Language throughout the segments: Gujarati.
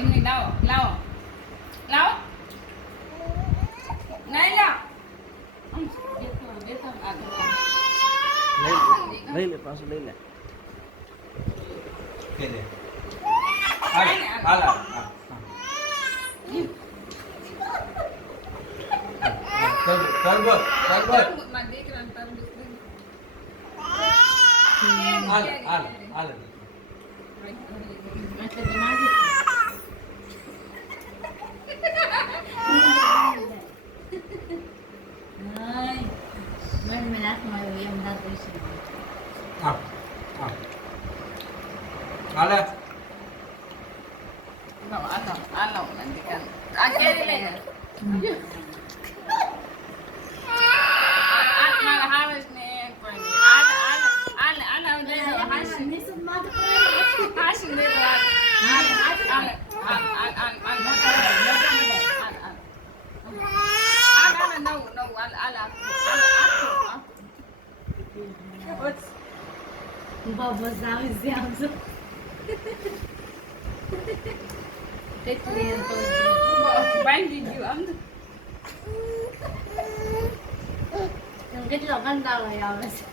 એમની લાવો લાવો લાવો નહીં લાવ દેતો લઈ લે પાછું લઈ લે કે દે હાલ હાલ તરબૂચ માં દીકરાને તરબૂચ દે હાલ હાલ હાલ એટલે તો માંગી મને હાથમાં આવ્યો એમ ના થઈ છે હા હા હાલે આલો મને દીકરાને આ કેરી લઈ મારા હાવસ ને કોઈ નિશુદ માં તો હાસી દે તો બાબા જાવી છે આમ તો કેટલી તો બાંધી ગયું આમ તો કેટલો કંટાળો આવે છે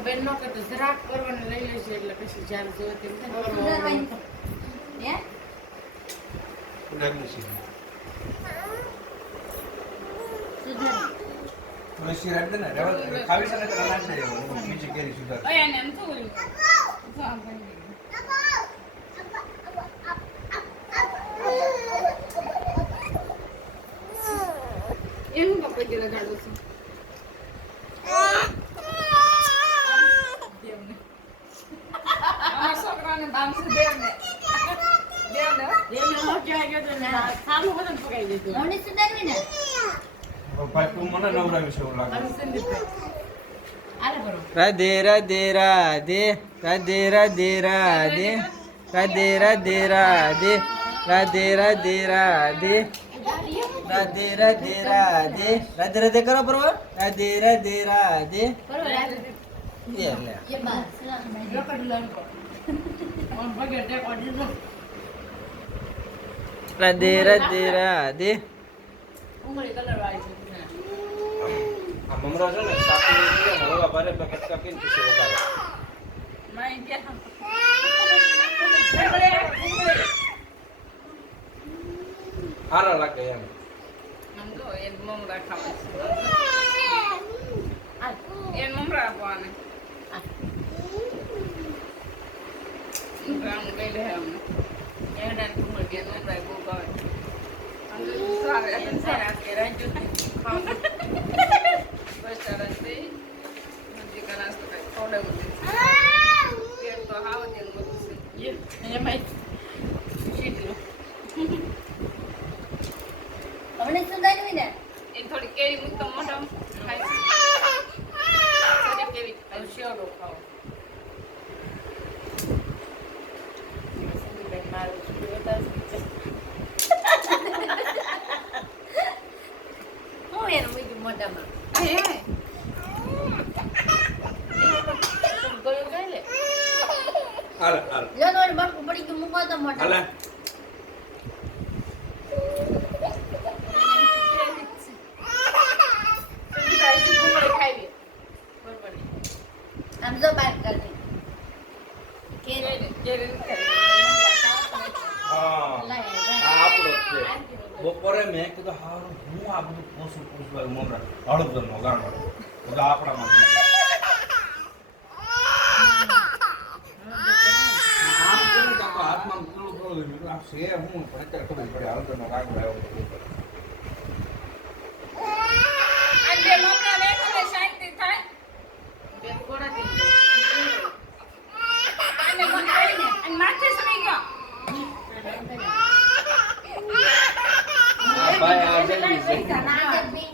બેન નો કે તો જરાક કરવાને લઈ લેશે એટલે પછી જ્યારે જોવે તેમ હે નાગની સુધર તુલસી રાખ દે ને રેવા ખાવી છે ને તો નાખ દે બીજી કેરી સુધાર ઓય એને એમ થોડું જો આમ કરી એનું કપડે જરા જાડું છું દેવને અમાર છોકરાને દામ છે દેવને હો ક્યાં ગયો તો ને સામું બધું પકાઈ દીધું મોની સુધરવી ને ભાઈ તું મને નવરાવી છે એવું લાગે અને સંદીપભાઈ આલે બરો રાધે રાધે રાધે રાધે રાધે રાધે રાધે રાધે રાધે રાધે રાધે રાધે રાધે રાધે રાધે રાધે રાધે કરો બરોબર રાધે રાધે રાધે બરો રાધે એ લે ये बात सलाम રોકડ લડકો ઓન બગેટ દેકો દીધો રાધે રાધે રાધે ઉંગળી કલર વાળી છે આ મમરા છે ને સાકરી છે ને હવા ભારે બકેટ કાપીને પછી વગાડે માઈ ગયા સારા લાગે એમ આમ જો એ મમરા ખાવા છે એ મમરા આપવાને મમરા હું કઈ લે અમને એના કુમર કે મમરા બહુ ભાવે અંગે સારે એમ સારા કે રાજ્ય ખાવા બસ સરસ છે મંદી કલાસ તો કઈ થોડે ઉધી પેટ તો હાવ દે બધું છે એમાં શીટલું તમને સુધરવી ને એ થોડી કેરી મૂકતો મોઢો ખાય છે થોડી કેરી ખાવ શેવડો ખાવ હું એનું મૂકી મોઢામાં ગયો ગઈ લે હાલે હાલે જો તો બરકું પડી ગયું મૂકો તો મોઢા હાલે આમ જો બાર કરી કે હા લાય આ આપણો જ છે બપોરે મેં કીધું હારું હું આ બધું પૂછવા મમરા હળદરનો ગાણો બધા આપણામાં આમ કરીને તો હાથમાં થોડું થોડું આ છે હું પણ અત્યારે ખબર પડે હળદરનો ગાણો આવ્યો